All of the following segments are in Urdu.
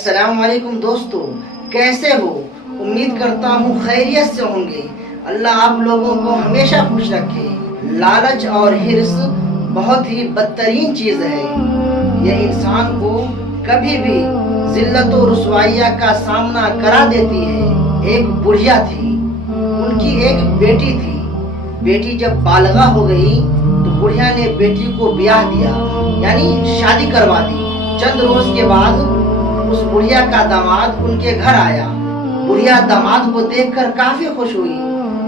السلام علیکم دوستو، کیسے ہو؟ امید کرتا ہوں خیریت سے ہوں گے۔ اللہ آپ لوگوں کو ہمیشہ خوش رکھے۔ لالچ اور حرص بہت ہی بدترین چیز ہے۔ یہ انسان کو کبھی بھی ذلت و رسوائیہ کا سامنا کرا دیتی ہے۔ ایک بڑھیا تھی، ان کی ایک بیٹی تھی۔ بیٹی جب بالغہ ہو گئی تو بڑھیا نے بیٹی کو بیاہ دیا، یعنی شادی کروا دی۔ چند روز کے بعد اس بڑھیا کا داماد ان کے گھر آیا۔ بڑھیا داماد کو دیکھ کر کافی خوش ہوئی،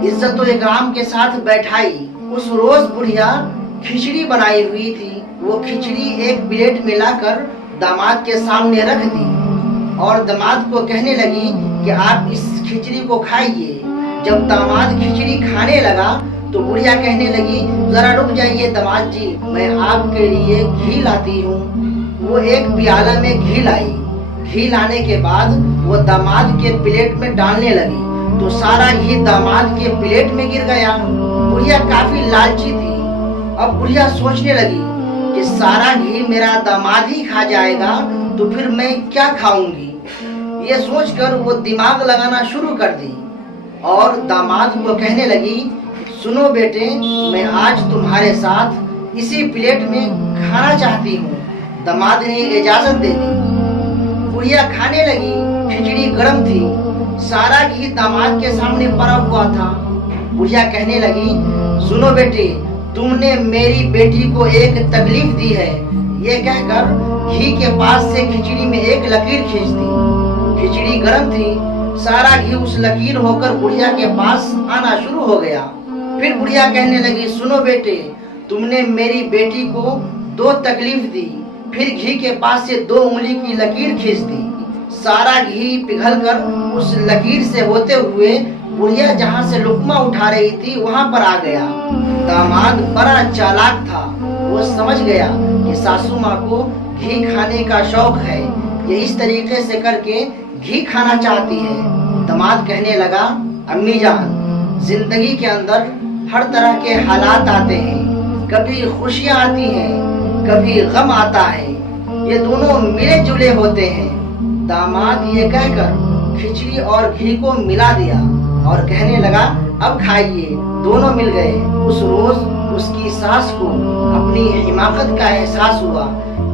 عزت و اکرام کے ساتھ بیٹھائی۔ اس روز بڑھیا کھچڑی بنائی ہوئی تھی، وہ کھچڑی ایک پلیٹ میں لا کر داماد کے سامنے رکھ دی اور داماد کو کہنے لگی کہ آپ اس کھچڑی کو کھائیے۔ جب داماد کھچڑی کھانے لگا تو بڑھیا کہنے لگی، ذرا رک جائیے داماد جی، میں آپ کے لیے گھی لاتی ہوں۔ وہ ایک پیالہ میں گھی لائی۔ گھی لانے کے بعد وہ داماد کے پلیٹ میں ڈالنے لگی تو سارا گھی داماد کے پلیٹ میں گر گیا۔ بڑھیا کافی لالچی تھی۔ اب بڑھیا سوچنے لگی کہ سارا گھی میرا داماد ہی کھا جائے گا تو پھر میں کیا کھاؤں گی۔ یہ سوچ کر وہ دماغ لگانا شروع کر دی اور داماد کو کہنے لگی، سنو بیٹے، میں آج تمہارے ساتھ اسی پلیٹ میں کھانا چاہتی ہوں۔ داماد نے اجازت دے دی۔ بڑھیا کھانے لگی۔ کھچڑی گرم تھی، سارا گھی داماد کے سامنے پڑا ہوا تھا۔ بڑھیا کہنے لگی، سنو بیٹے، تم نے میری بیٹی کو ایک تکلیف دی ہے۔ یہ کہہ کر گھی کے پاس سے کھچڑی میں ایک لکیر کھینچ دی۔ کھچڑی گرم تھی، سارا گھی اس لکیر ہو کر بڑھیا کے پاس آنا شروع ہو گیا۔ پھر بڑھیا کہنے لگی، سنو بیٹے، تم نے میری بیٹی کو 2 تکلیف دی۔ پھر گھی کے پاس سے 2 انگلی کی لکیر کھینچ دی۔ سارا گھی پگھل کر اس لکیر سے ہوتے ہوئے بڑھیا جہاں سے لقمہ اٹھا رہی تھی وہاں پر آ گیا۔ داماد بڑا چالاک تھا، وہ سمجھ گیا کہ ساسو ماں کو گھی کھانے کا شوق ہے، یہ اس طریقے سے کر کے گھی کھانا چاہتی ہے۔ داماد کہنے لگا، امی جان، زندگی کے اندر ہر طرح کے حالات آتے ہیں، کبھی خوشیاں آتی ہیں، کبھی غم آتا ہے، یہ دونوں ملے جلے ہوتے ہیں۔ داماد یہ کہہ کر کھچڑی اور گھی کو ملا دیا اور کہنے لگا، اب کھائیے۔ دونوں مل گئے۔ اس روز اس کی ساس کو اپنی حماقت کا احساس ہوا۔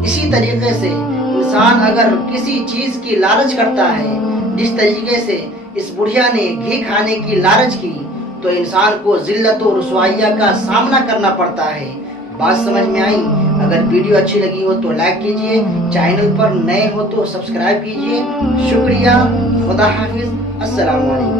اسی طریقے سے انسان اگر کسی چیز کی لالچ کرتا ہے، جس طریقے سے اس بڑھیا نے گھی کھانے کی لالچ کی، تو انسان کو ذلت و رسوائیہ کا سامنا کرنا پڑتا ہے۔ بات سمجھ میں آئی؟ اگر ویڈیو اچھی لگی ہو تو لائک کیجئے، چینل پر نئے ہو تو سبسکرائب کیجئے۔ شکریہ، خدا حافظ، السلام علیکم۔